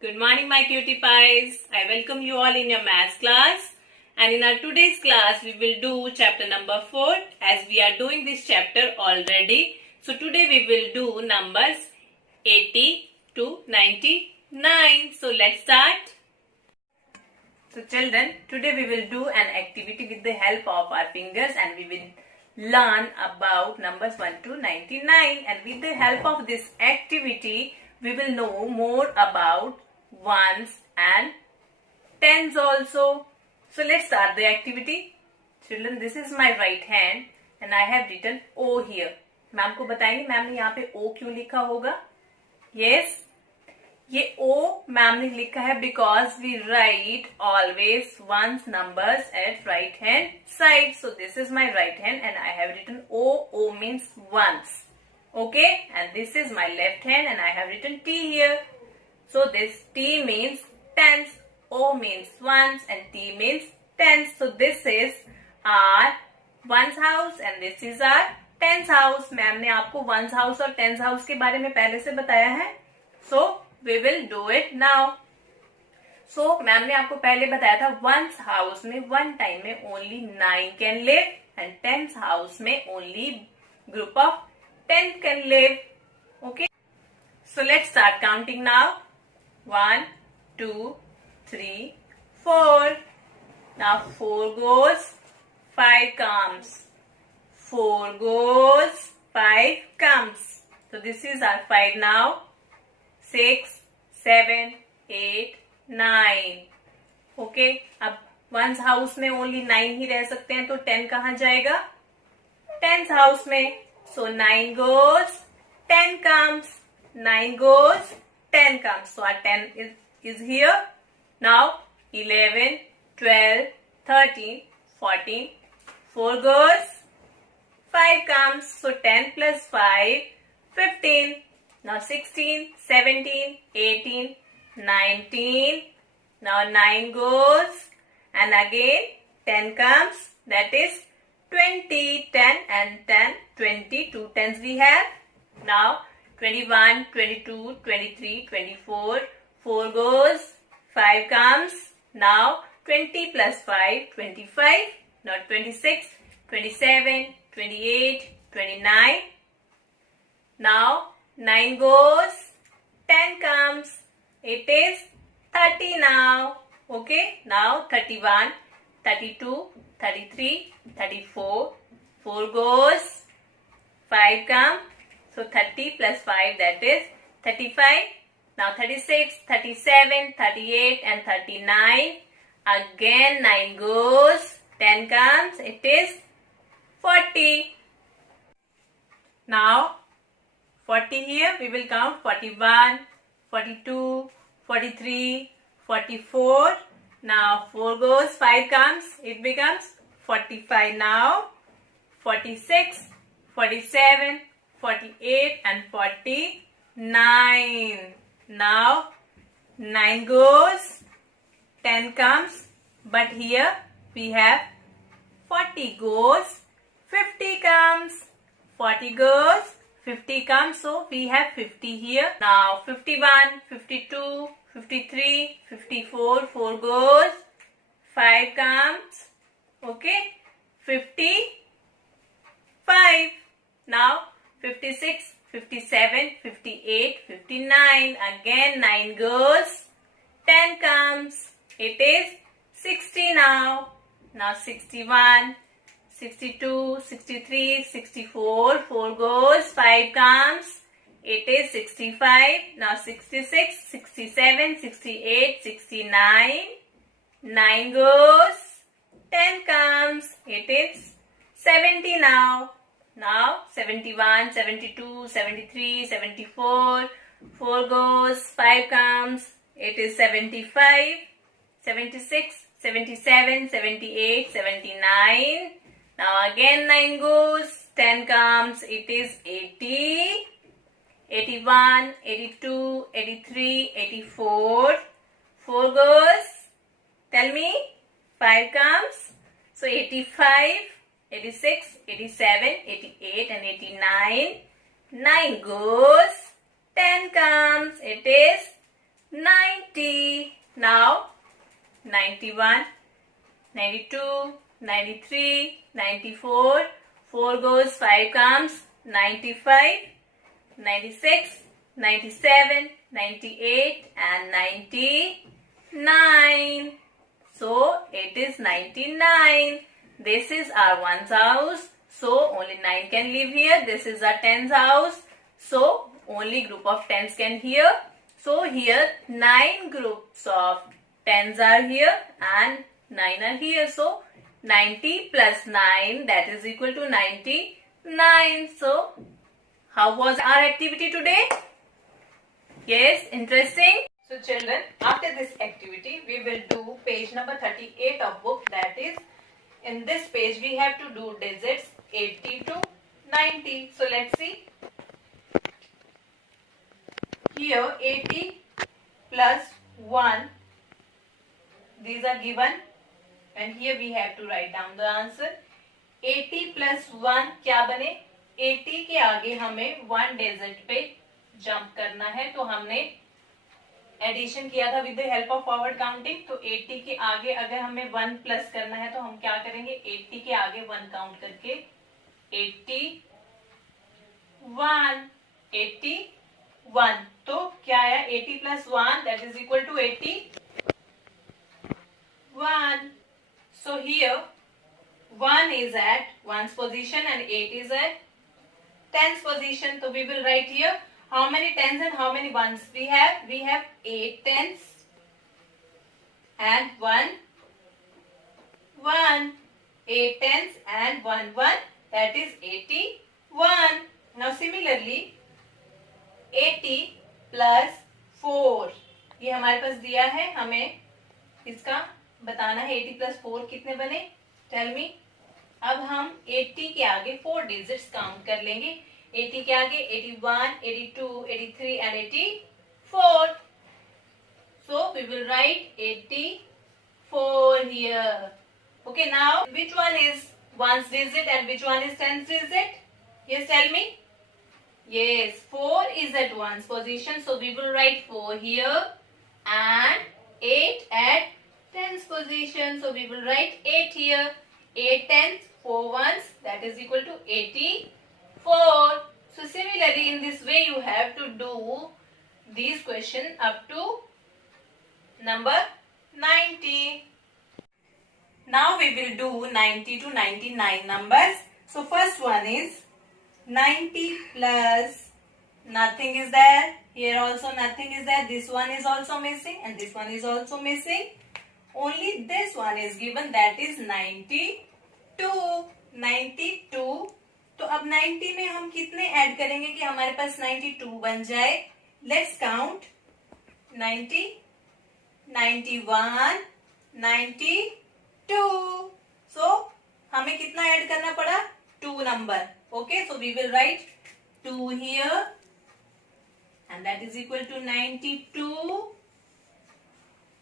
Good morning, my cutie pies. I welcome you all in your maths class. And in our today's class, we will do chapter number 4 as we are doing this chapter already. So today we will do numbers 80 to 99. So let's start. So children, today we will do an activity with the help of our fingers and we will learn about numbers 1 to 99. And with the help of this activity, we will know more about ones and tens also. So let's start the activity. Children, this is my right hand and I have written O here. Ma'am को बताएंगे ma'am ने यहाँ पे O क्यों लिखा होगा? Yes, ये O ma'am ने लिखा है because we write always ones numbers at right hand side. So this is my right hand and I have written O. O means ones. Okay, and this is my left hand and I have written T here. So this T means tens, O means ones and T means tens. So this is our ones house and this is our tens house. Ma'am ने आपको ones house और tens house के बारे में पहले से बताया है. So we will do it now. So ma'am ने आपको पहले बताया था ones house में one time में only 9 can live and tens house में only group of 10 can live. Okay. So let's start counting now. 1, 2, 3, 4. Now 4 goes, 5 comes. 4 goes, 5 comes. So this is our 5 now. 6, 7, 8, 9. Okay. अब ones house में only 9 ही रह सकते हैं तो 10 कहाँ जाएगा? Tens house में. So 9 goes, 10 comes. 9 goes, 10 comes. So our 10 is here. Now 11, 12, 13, 14. 4 goes, 5 comes. So 10 plus 5, 15. Now 16, 17, 18, 19. Now 9 goes and again 10 comes. That is 20, 10 and 10, 20, 2 tens we have. Now 21, 22, 23, 24, 4 goes, 5 comes. Now 20 plus 5, 25. Now 26, 27, 28, 29. Now 9 goes, 10 comes. It is 30 now. Okay, now 31, 32, 33, 34, 4 goes, 5 come. So 30 plus 5 that is 35. Now 36, 37, 38 and 39. Again 9 goes, 10 comes. It is 40. Now 40 here we will count 41, 42, 43, 44. Now 4 goes, 5 comes. It becomes 45 now. 46, 47, 48 and 49. Now 9 goes, 10 comes. But here we have 40 goes, 50 comes. 40 goes, 50 comes. So we have 50 here. Now 51, 52, 53, 54, 4 goes, 5 comes. Okay, 55. Now 56, 57, 58, 59. Again 9 goes, 10 comes. It is 60 now. Now 61, 62, 63, 64. 4 goes, 5 comes. It is 65. Now 66, 67, 68, 69. 9 goes, 10 comes. It is 70 now. Now 71, 72, 73, 74. 4 goes, 5 comes. It is 75, 76, 77, 78, 79. Now again 9 goes, 10 comes. It is 80, 81, 82, 83, 84. 4 goes. Tell me. 5 comes. So 85, 86, 87, 88 and 89. 9 goes. 10 comes. It is 90. Now 91, 92, 93, 94. 4 goes, 5 comes. 95, 96, 97, 98 and 99. So it is 99. This is our ones house. So only 9 can live here. This is our tens house. So only group of tens can here. So here 9 groups of tens are here and 9 are here. So 90 plus 9, that is equal to 99. So how was our activity today? Yes, interesting. So children, after this activity, we will do page number 38 of book. That is, in this page we have to do digits 80 to 90. So let's see. Here 80 plus 1, these are given, and here we have to write down the answer. 80 plus 1 क्या बने? 80 के आगे हमें 1 digit पे jump करना है, तो हमने एडिशन किया था with the help of forward counting. तो 80 के आगे अगर हमें 1 प्लस करना है तो हम क्या करेंगे? 80 के आगे 1 काउंट करके 81. 81. तो क्या आया? 80 plus 1 that is equal to 81. So here 1 is at 1's position and 8 is at 10's position. So we will write here how many tens and how many ones we have. We have 8 tens and 1 1. 8 tens and 1 1, that is 81. Now similarly 80 plus 4, ये हमारे पास दिया है, हमें इसका बताना है 80 plus 4 कितने बने? Tell me. अब हम 80 के आगे 4 डिजिट्स काउंट कर लेंगे. 80 के आगे 81, 82, 83 and 84. So we will write 84 here. Okay, now which one is 1's digit and which one is 10's digit? Yes, tell me. Yes, 4 is at 1's position, so we will write 4 here and 8 at 10's position, so we will write 8 here. 8 tens, 4 ones, that is equal to 84. So similarly in this way you have to do these questions up to number 90. Now we will do 90 to 99 numbers. So first one is 90 plus nothing is there. Here also nothing is there. This one is also missing and this one is also missing. Only this one is given, that is 92. 92. तो अब 90 में हम कितने add करेंगे कि हमारे पास 92 बन जाए? Let's count. 90, 91, 92. सो हमें कितना ऐड करना पड़ा? 2 number. Okay, so we will write 2 here and that is equal to 92.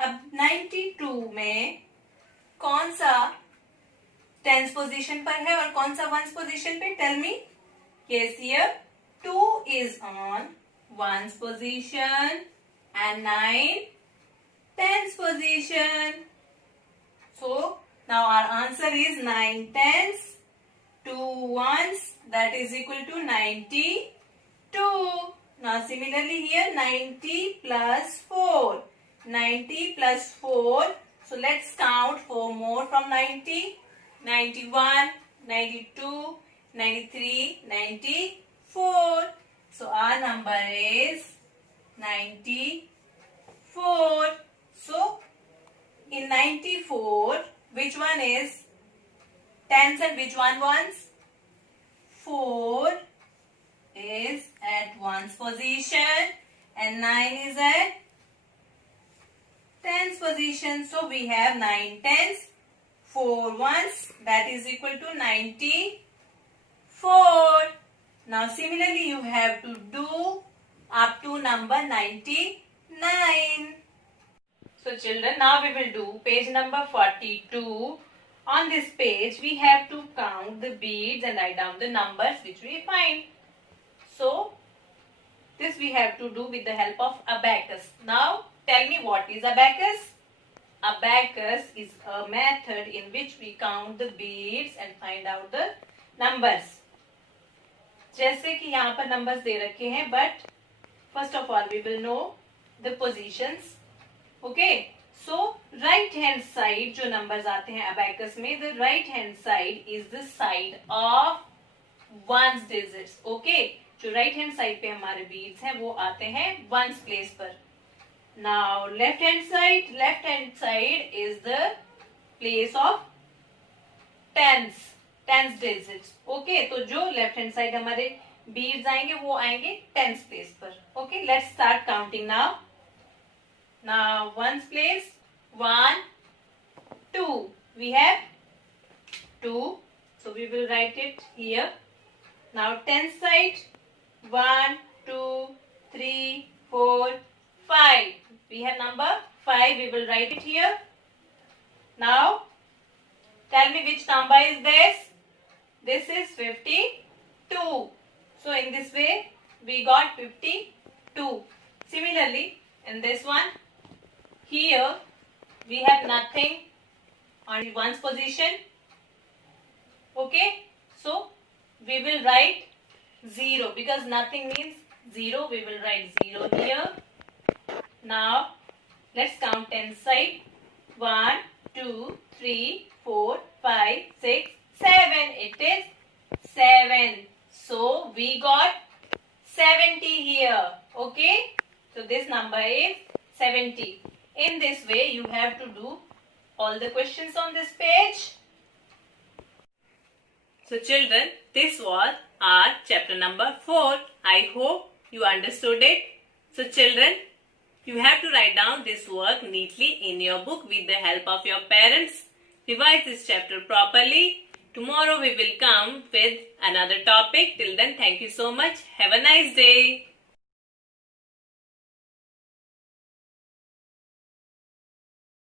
अब 92 में कौन सा 10th पोजीशन पर है और कौन सा 1's पोजीशन पे? Tell me. Yes, here 2 is on 1's position and 9 10th position. So now our answer is 9 tens, 2 ones, that is equal to 92. Now similarly here 90 plus 4. 90 plus 4. So let's count 4 more from 90. 91, 92, 93, 94. So our number is 94. So in 94, which one is tens and which one ones? 4 is at 1's position and 9 is at 10's position. So we have 9 tens, 4 ones, that is equal to 94. Now similarly you have to do up to number 99. So children, now we will do page number 42. On this page we have to count the beads and write down the numbers which we find. So this we have to do with the help of abacus. Now tell me what is abacus? Abacus is a method in which we count the beads and find out the numbers. जैसे कि यहाँ पर numbers दे रखे हैं, but first of all we will know the positions. Okay, so right hand side जो numbers आते हैं abacus में, the right hand side is the side of ones digits. Okay, जो right hand side पे हमारे beads हैं वो आते हैं ones place पर. Now left hand side is the place of tens digits. Okay, तो जो left hand side हमारे beads आएंगे वो आएंगे tens place पर. Okay, let's start counting now. Now ones place, 1, 2. We have 2, so we will write it here. Now tens side, 1, 2, 3, 4, 5. We have number 5. We will write it here. Now, tell me which number is this? This is 52. So, in this way, we got 52. Similarly, in this one, here, we have nothing on one's position. Okay? So, we will write 0 because nothing means 0. We will write 0 here. Now, let's count tens side. 1, 2, 3, 4, 5, 6, 7. It is 7. So, we got 70 here. Okay? So, this number is 70. In this way, you have to do all the questions on this page. So, children, this was our chapter number 4. I hope you understood it. So, children, you have to write down this work neatly in your book with the help of your parents. Revise this chapter properly. Tomorrow we will come with another topic. Till then, thank you so much. Have a nice day.